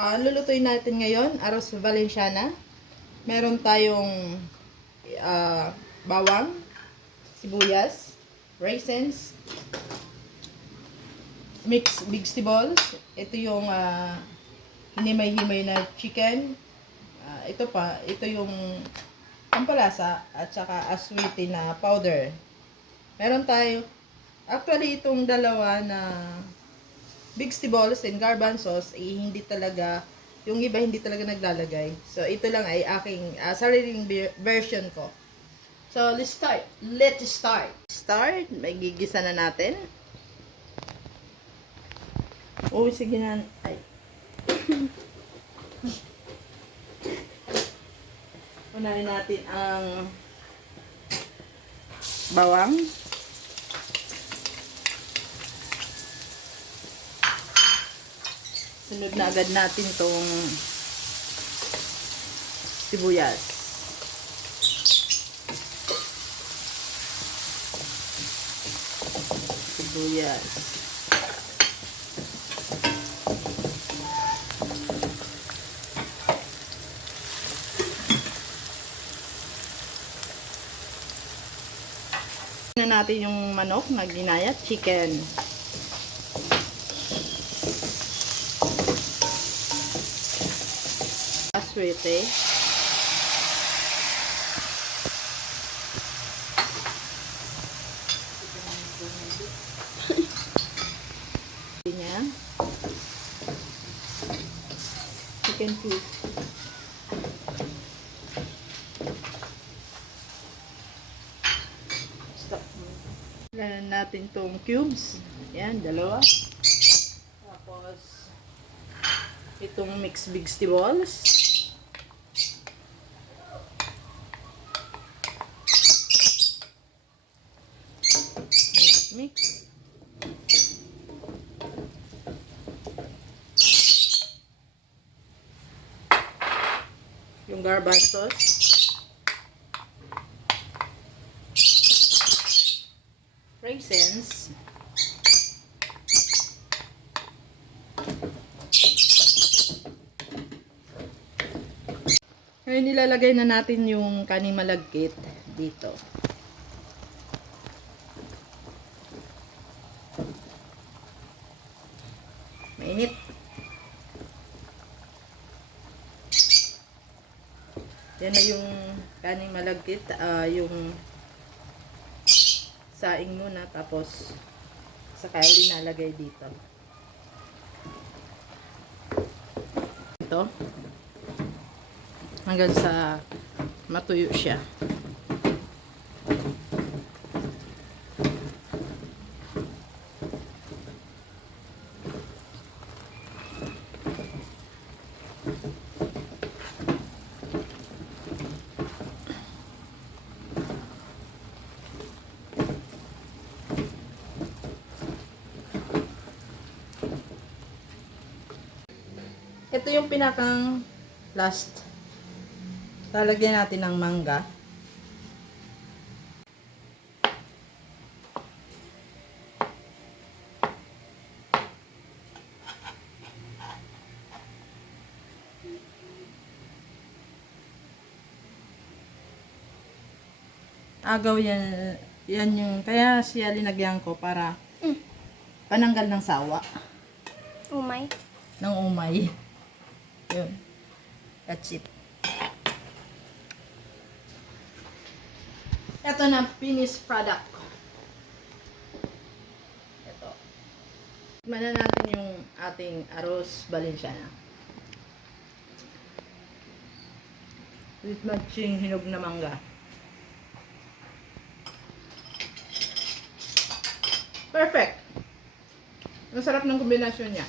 Lulutuin natin ngayon, arroz valenciana. Meron tayong bawang, sibuyas, raisins, mixed vegetables. Ito yung hinimay-himay na chicken. Ito yung pampalasa at saka aswiti na powder. Meron tayo, actually itong dalawa na vegetables and garbanzos, hindi talaga, yung iba hindi talaga naglalagay. So, ito lang ay aking sariling version ko. So, let's start. May gigisa na natin. Sige na. Ay. Unahin natin ang bawang. Sunod na agad natin tong sibuyas. Na natin yung manok na ginayat, chicken. Aswete. Chicken cube. Lagyan natin tong cubes. Yan, dalawa. Tapos, itong mixed vegetables. Mix. Yung garbanzos. Raisins. Ngayon nilalagay na natin yung kaning malagkit dito. Mainit. Yan na yung kaning malagkit, yung saing muna, tapos saka linalagay dito. Ito. Hanggang sa matuyo siya. Ito yung pinakang last. Lalagyan natin ng mangga. Agaw yan, yan yung, kaya siya linagyan ko para pananggal ng sawa. Umay. Ng umay. Yun. That's it. Ito na finished product ko. Ito. Tikman na natin yung ating arroz valenciana. With matching hinog na mangga. Perfect. Ang sarap ng kombinasyon niya.